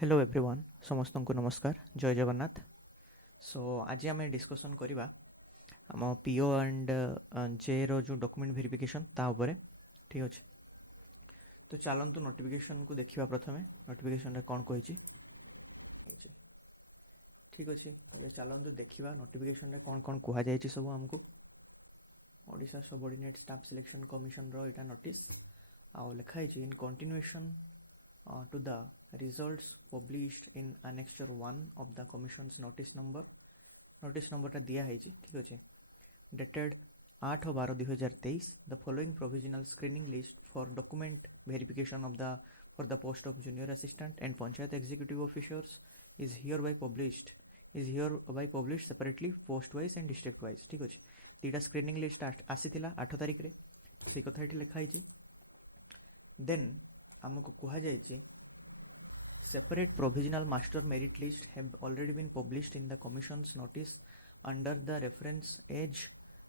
Hello everyone समस्त को नमस्कार जय जगन्नाथ। सो आज आम डिस्कसन करवा आम पीओ एंड जे रो जो डॉक्यूमेंट वेरिफिकेशन ता उपरे ठीक अच्छे। तो चलतु नोटिफिकेशन को देखा प्रथम नोटिफिकेशन रे कौन कही ठीक अच्छे। चलतु देखा नोटिफिकेशन रे कौन कौन कहुई सब आमको Odisha subordinate staff selection commission रो इटा नोटिस आउ लिखाई in continuation to the results published in annexure 1 of the commission's notice number टा दिया है ठीक अच्छे। dated 8/12/2023 the following provisional screening list for document verification of the for the post of junior assistant and panchayat executive officers is hereby published separately post wise and district wise ठीक अच्छे। दीटा screening list आसीथिला 8 तारिख रे से कथा एठी लिखा है। Then आमको कहुई separate provisional master merit list have already been published in the commission's notice under the reference age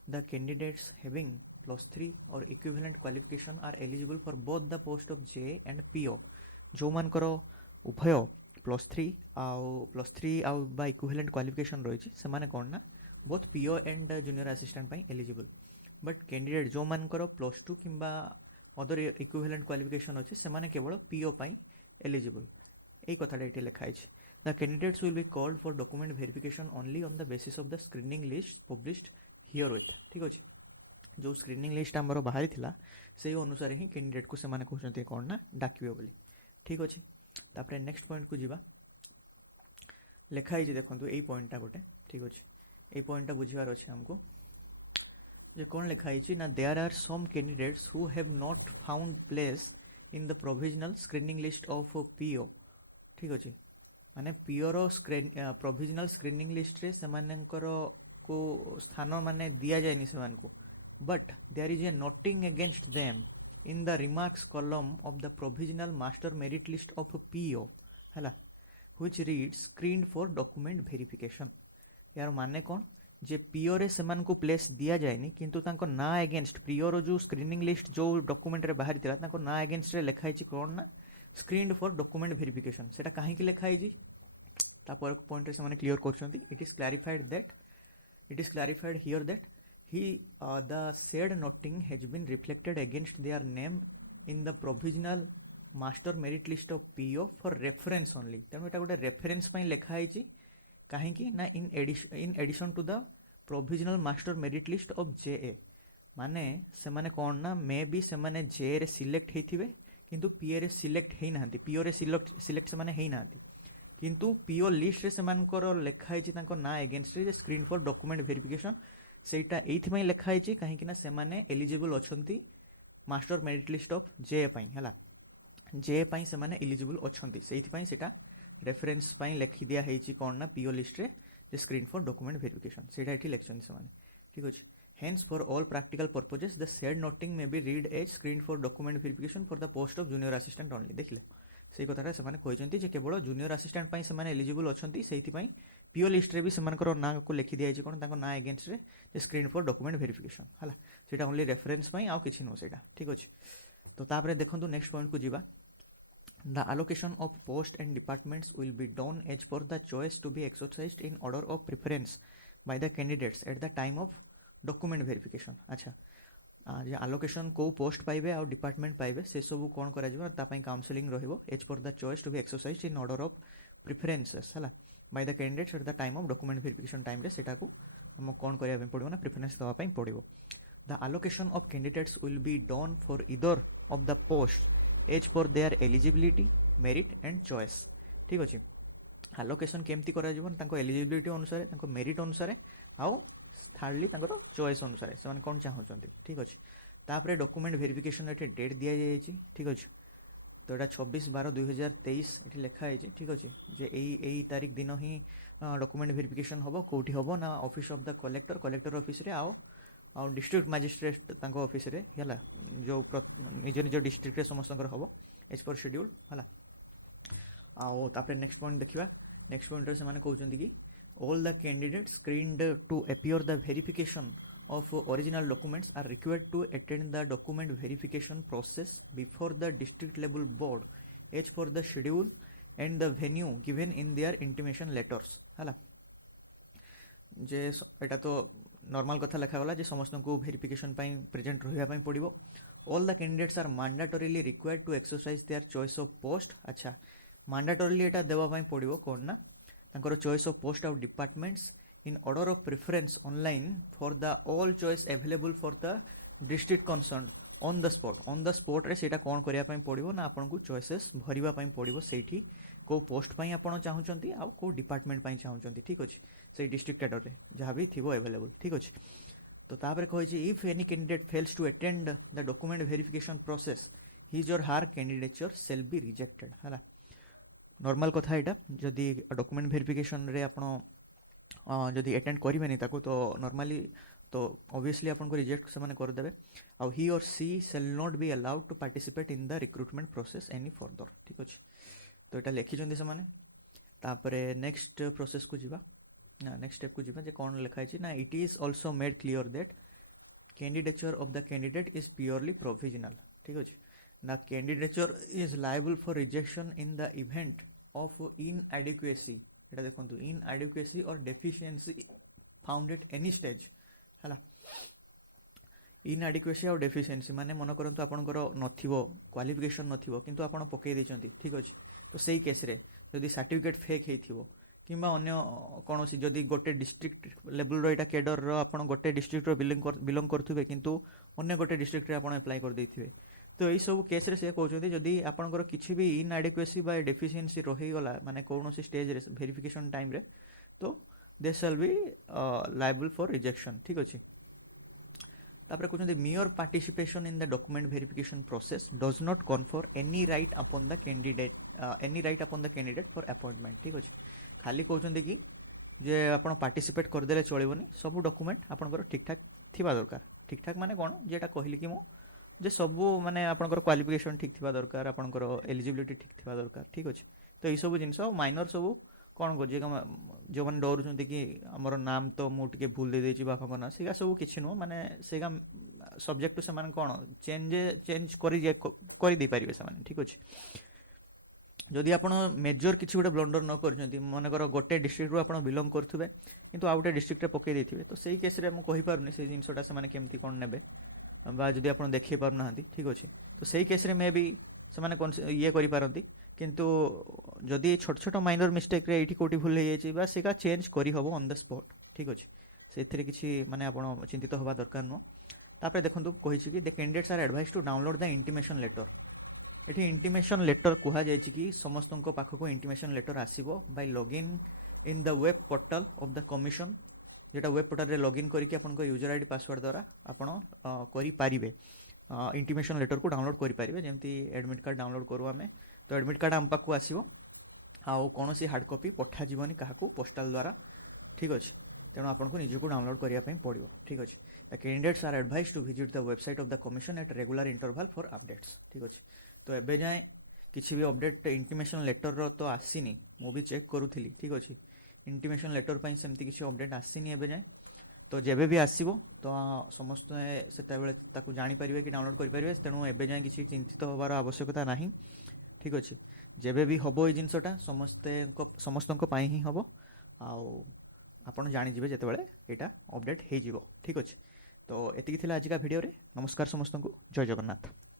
the candidates having +3 or equivalent qualification are eligible for both the post of JA and PO जो मानकर उभय +3 आउ बा equivalent qualification रही से माने कौन ना both PO and junior assistant pi eligible but candidate जो मानकर +2 किंबा अदर इक्विवेलेंट क्वालिफिकेशन अच्छे से माने केवल PO पाई एलिजिबल এই কথাটা এটি লেখা আছে। The candidates will be called for document verification only on the basis of the screening list published here with ঠিক আছে। जो स्क्रीनिंग लिस्ट आमर बाहरी थिला से अनुसार ही कैंडिडेट को सेमाने कहते कौन ना डाकिबे बोली ठीक अच्छे। तापर नेक्स्ट पॉइंट को जीवा लिखाई देखो यही पॉइंटा गोटे ठीक अच्छे। ये पॉइंटा बुझार अच्छे आमको जे कौन लिखाई ना there are some candidates who have not found place in the provisional screening list of PO ठीक अच्छे। माने पीओ रो प्रोविजनल स्क्रीनिंग लिस्ट रे सेमानकर को स्थान माने दिया जाए से but there is a noting against them in the remarks column of the provisional master merit list of PO हैला which read screened for document verification. यार माने कौन जे पीओ रे सेमान को प्लेस दिया जाएनी किंतु तांको ना अगेंस्ट पीओ रो जो स्क्रीनिंग लिस्ट जो डॉक्यूमेंट रे बाहर थिला तांको ना अगेंस्ट रे लिखाई कौन ना स्क्रीन्ड फॉर डॉक्यूमेंट वेरिफिकेशन सेटा काहे कि लिखाई तापर पॉइंट रे से क्लियर करछंती it is clarified here that he the said noting has been reflected against their name in the provisional master merit list of PO for reference only तेणु एटा गोटे रेफरेंस पई लिखा है कहीं ना in addition to the provisional master merit list of JA माने से माने कौन ना मे बी से माने JA रे सिलेक्ट हेथिबे किंतु PA रे सिलेक्ट हेई नांती PO रे सिलेक्ट से माने हेई नांती किंतु PO लिस्ट रे से मानकर लिखा है तांको ना अगेंस्ट रे स्क्रीन फॉर डॉक्यूमेंट वेरिफिकेशन सेटा एइथमै लिखा है कहीं ना से माने एलिजिबल अछंती master merit list of JA पई हला JA पई से माने एलिजिबल अछंती सेइथमै सेटा रेफरेंस पई लिखि दिया है कौन ना PO लिस्ट रे जे स्क्रीन फॉर डॉक्यूमेंट वेरिफिकेशन सेटा एठी लेक्चन से माने ठीक अछि। Hence for all practical purposes the said noting may be read as screen for document verification for the post of junior assistant only देखिले से कथाटा से माने कहते जे केवल जूनियर असिस्टेंट पई से माने एलिजिबल अछंती सेइथि PO लिस्ट रे भी सेमानकर ना को लिखि दिया है कौन ताको ना अगेंस्ट रे जे स्क्रीन फॉर डॉक्यूमेंट वेरिफिकेशन हला सेटा ओनली रेफरेंस पई आउ किछि नो सेटा ठीक अछि। तो तापरे देखंतु नेक्स्ट पॉइंट को जीवा The allocation of post and departments will be done as per the choice to be exercised in order of preference by the candidates at the time of document verification। अच्छा जे allocation को post पाइबे और department पाइबे से सब कौन करा जिवो ता पई काउंसलिंग रहिबो as per the choice to be exercised in order of preferences हला by the candidates at the time of document verification time रे सेटा को हम कौन करिया पड़िबो ना प्रेफरेंस दवा पई पड़िबो। The allocation of candidates will be done for either of the posts as per their eligibility merit and choice ठीक अच्छे। आलोकेशन केमती करा जिवो तांको एलिजिबिलिटी अनुसार तांको मेरिट अनुसार आउ थार्डली तांको चॉइस अनुसार से कौन चाहते ठीक अच्छे। तापर डॉक्यूमेंट वेरिफिकेशन एठी डेट दिया जाए ठीक अच्छे। तो यहाँ 26/12/2023 ये लिखा है ठीक अच्छे जे यही तारीख दिन ही डॉक्यूमेंट वेरिफिकेशन हम कौटी हम ना office of the collector office रे आउ डिस्ट्रिक्ट मजिस्ट्रेट तांको ऑफिस रे हला जो निज निज डिस्ट्रिक्ट रे समस्त हम एज पर शेड्यूल हला। आउ तापर नेक्स्ट पॉइंट देखिबा नेक्स्ट पॉइंट रे से माने कहउचंती कि all the candidates screened to appear the verification of original documents are required to attend the document verification process before the district level board as per the schedule and the venue given in their intimation letters है जे एटा तो normal कथा लिखागला जे समस्त को verification present रहा पड़ो all the candidates are mandatorily required to exercise their choice of post अच्छा mandatorily एटा देवाई पड़ो कौन ना तांकर choice of post out departments in order of preference online for the all choice available for the district concern on the spot रे सेटा कौन करिया पड़ो ना आपन को चॉइसेस भरिबा पड़ो सेठी को पोस्ट पई आपन चाहूचंती आ को डिपार्टमेंट पई चाहूचंती ठीक अछि से डिस्ट्रिक्ट कैडर रे जहाँ भी थिबो अवेलेबल ठीक अछि तो तापर कहि if any candidate fails to attend the document verification process his or her candidature shall be rejected है नॉर्मल कथा एटा जदि डॉक्यूमेंट वेरिफिकेशन रे आपन जदि अटेंड करेंगे तो नॉर्मली तो ऑब्वियसली आपन को रिजेक्ट से माने कर देबे आ he or she shall not be allowed to participate in the recruitment process any further ठीक अछि तो एटा लिखिछन्ती से माने तापरे नेक्स्ट प्रोसेस को जीवा ना नेक्स्ट स्टेप को जीवा जे कोन लिखा अछि ना it is also made clear that candidature of the candidate is purely provisional ठीक अछि ना candidature is liable for rejection in the event of inadequacy एटा देखंतु इनएडिक्वेसी और deficiency found at any stage है इनएडिक्वेसी और डेफिशिएंसी माने मन करंतु आपनकर नथिबो क्वालिफिकेशन नथिबो किंतु आपण पकई देचंती ठीक अछि तो सेही केस रे जदि सर्टिफिकेट फेक हेथिबो किंबा अन्य कोनोसी जदि गोटे डिस्ट्रिक्ट लेवल रो एटा कैडर रो आपण गोटे डिस्ट्रिक्ट रो बिलोंग करथुबे किंतु अन्य गोटे डिस्ट्रिक्ट रे आपण अप्लाई कर देथिबे तो यही सब केस रे से कहउछथि जदि आपनकर किछि भी इनएडिक्वेसी बा डेफिशिएंसी रही गला माने कोनोसी स्टेज रे वेरिफिकेशन टाइम रे तो they shall be liable for rejection ठीक अछि तापर कहउछथि mere participation in the document verification process does not confer any right upon the candidate for appointment ठीक अछि खाली कहउछथि कि जे आपण पार्टिसिपेट कर देले चलिबोनी सब डॉक्यूमेंट आपनकर ठीक ठाक थिबा दरकार ठीक ठाक माने कोन जेटा कहली कि मो जे सब माने आपनकर क्वालिफिकेशन ठीक थिबा दरकार आपनकर एलिजिबिलिटी ठीक थिबा दरकार ठीक अछि तो ई सब जिंस माइनर सब कौन कर जो मैंने डरुँच कि आमर नाम तो मुझे भूल दे देछि बापा ना सेगा सब किसी नुह माने सेगा सब्जेक्ट से माने कौन चेंज कर दे पारे से ठीक अच्छे जदि आप मेजर किसी गोटे ब्लंडर न कर मनकर गोटे डिस्ट्रिक्ट आप बिलोंग करुवे कि आउ गोटे डिस्ट्रिक्ट पकई देते तो सही केस मुझे कहीपरूनी से जिनसा से केमती कौन ने जदि आप देखी पारना ठीक अच्छे तो सही केस मे भी से ये करी किंतु जदि छोट छोट माइनर मिस्टेक रे एठी कोटी भूल हो सेका चेंज करी हबो ऑन द स्पॉट ठीक अच्छे से किसी माने आपण चिंतित हवा दरकार नुह तापर देखंतु कहिछि कि the candidates are advise to download the intimation letter एठी इंटिमेशन लेटर कुहा जाय कि समस्त पाखक इंटिमेशन लेटर आसीबो by login in the web portal of the commission जेटा वेब पोर्टल रे लॉगिन करके आपन यूजर आईडी पासवर्ड द्वारा आपण करि पारिबे इंटिमेशन लेटर को डाउनलोड करें जमती एडमिट कार्ड डाउनलोड करूँ आम तो एडमिट कार्ड आम पाक आसो आउ कौन सी हार्ड कॉपी पठा जीवनी क्या पोस्टाल द्वारा ठीक अच्छे तेणु आपको निजक डाउनलोड करने पड़ो ठीक अच्छे the candidates are advise to visit the website of the commission at regular interval for updates ठीक अच्छे तो एबे जाए किसी भी अपडेट इंटिमेशन लेटर रो तो आसीनी मु भी चेक करूली ठीक अच्छे इंटिमेशन लेटर पर सेमती किसी अपडेट आसीनी एबे जाए तो जेबे भी आसीबो तो समस्त से जानीपर कि डाउनलोड करेंगे तेणु एबे जाए किसी चिंतित होबार आवश्यकता नहीं ठीक अच्छे जेबे भी हम ये जिनसटा समस्त ही हम आपड़ जानीजे जिते यहाँ अपडेट हो ठीक अच्छे तो एति आजिका भिडियो रे नमस्कार समस्त को जय जगन्नाथ।